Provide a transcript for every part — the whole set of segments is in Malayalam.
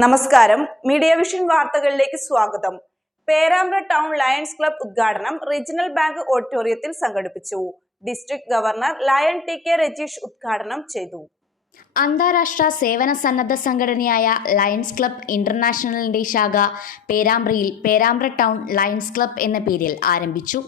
നമസ്കാരം, മീഡിയ വിഷൻ വാർത്തകളിലേക്ക് സ്വാഗതം. പേരാമ്പ്ര ടൗൺ ലയൺസ് ക്ലബ് ഉദ്ഘാടനം റീജിയണൽ ബാങ്ക് ഓഡിറ്റോറിയത്തിൽ സംഘടിപ്പിച്ചു. District governor lion T K. Rajeesh ഉദ്ഘാടനം ചെയ്തു. അന്താരാഷ്ട്ര സേവന സന്നദ്ധ സംഘടനയായ ലയൺസ് ക്ലബ് ഇന്റർനാഷണലിന്റെ ശാഖ പേരാമ്പ്രയിൽ പേരാമ്പ്ര ടൗൺ ലയൺസ് ക്ലബ് എന്ന പേരിൽ ആരംഭിച്ചു.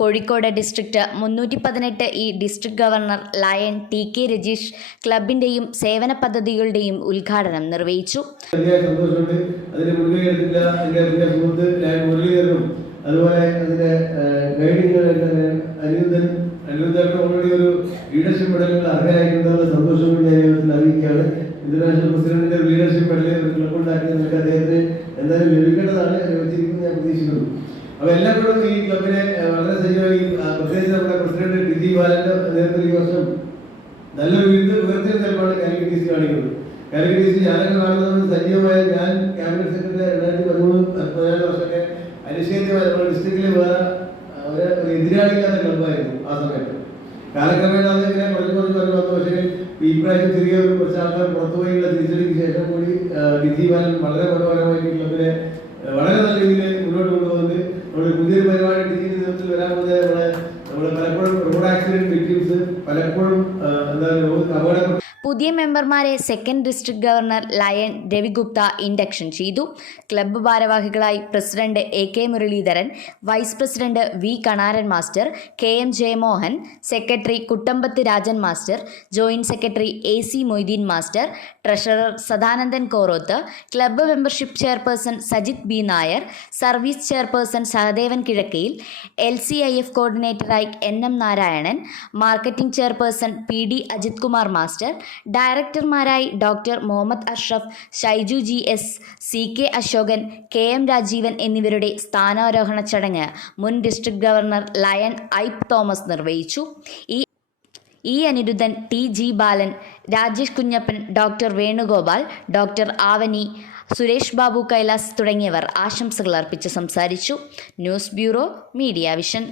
കോഴിക്കോട് ഡിസ്ട്രിക്ട് 318 ഈ district governor lion T K. Rajeesh ക്ലബിന്റെയും സേവന പദ്ധതികളുടെയും ഉദ്ഘാടനം നിർവഹിച്ചു. അതുപോലെ അതിന്റെ ഗൈഡിംഗ് ഒരു ലീഡർഷിപ്പ് മെഡലുകൾ അർഹരായിട്ടുണ്ടെന്നുള്ള സന്തോഷം കൂടി ഞാൻ അറിയിക്കുകയാണ്. ഇന്റർനാഷണൽ പ്രസിഡന്റിന്റെ ലീഡർഷിപ്പ് മെഡൽ ക്ലബ് ഉണ്ടാക്കിയ നമുക്ക് അദ്ദേഹത്തിന് എന്തായാലും ലഭിക്കേണ്ടതാണ് വെച്ചിരിക്കുന്നത് ഞാൻ പ്രതീക്ഷിക്കുന്നു. അപ്പൊ എല്ലാവരും ഈ ക്ലബിനെ വളരെ സജീവമായി, പ്രത്യേകിച്ച് നമ്മുടെ പ്രസിഡന്റ് ടി.ജി. ബാലന്റെ നേതൃത്വത്തിൽ ഈ വർഷം നല്ലൊരു ഉയർത്തിയെടുപ്പാണ് കാലിക്കറ്റ് കാണിക്കുന്നത്. കാലിക്കറ്റ് ഞാനൊക്കെ കാണുന്നത് സജീവമായ ഞാൻ ക്യാബിനറ്റ് സെക്രട്ടറി 2013-14 വർഷമൊക്കെ അനിശ്ചിതമായി നമ്മുടെ ഡിസ്ട്രിക്റ്റിലെ വേറെ ഒരു എതിരാളിക്കാത്ത ക്ലബ്ബായിരുന്നു ആ സമയത്ത്. കാലക്രമേണ അത് ഇങ്ങനെ കുറഞ്ഞു വന്നു. പക്ഷേ ഈ പ്രാവശ്യം ചെറിയൊരു കുറച്ച് ആൾക്കാർ പുറത്തുപോയുള്ള തിരിച്ചടിക്ക് ശേഷം കൂടി ടി.ജി. ബാലൻ വളരെ മനോഹരമായിട്ട് ഈ ക്ലബിനെ വളരെ നല്ല രീതിയിൽ മുന്നോട്ട് കൊണ്ടുപോകുന്നത്. നമ്മുടെ പുതിയൊരു പരിപാടി ടി.ജി. നേതൃത്വത്തിൽ വരാൻ പോകുന്നത് നമ്മുടെ പലപ്പോഴും റോഡ് ആക്സിഡന്റ് വിക്ടിംസ് പലപ്പോഴും അപകടപ്പെട്ടു. പുതിയ മെമ്പർമാരെ second district governor lion Ravigupta induction ചെയ്തു. ക്ലബ്ബ് ഭാരവാഹികളായി president A K. Muraleedharan, vice president V. Kanaran master, K M. Jayamohan, secretary Kuttampath Rajan master, joint secretary A C. Moideen master, treasurer Sadanandan Koroth, club membership chairperson Sajith B. Nair, service chairperson Sahadevan Kizhakkayil, LCIF കോർഡിനേറ്ററായി N.M. Narayanan, marketing chairperson P.D. Ajith Kumar master, ഡയറക്ടർമാരായി doctor Muhammad Ashraf, Shaiju G.S., C.K. Ashokan, K.M. Rajeevan എന്നിവരുടെ സ്ഥാനാരോഹണ ചടങ്ങ് മുൻ district governor lion Ipe Thomas നിർവഹിച്ചു. ഇ. അനിരുദ്ധൻ, T.G. ബാലൻ, രാജേഷ് കുഞ്ഞപ്പൻ, ഡോക്ടർ വേണുഗോപാൽ, ഡോക്ടർ ആവനി, സുരേഷ് ബാബു കൈലാസ് തുടങ്ങിയവർ ആശംസകൾ അർപ്പിച്ച് സംസാരിച്ചു. News bureau, media vision.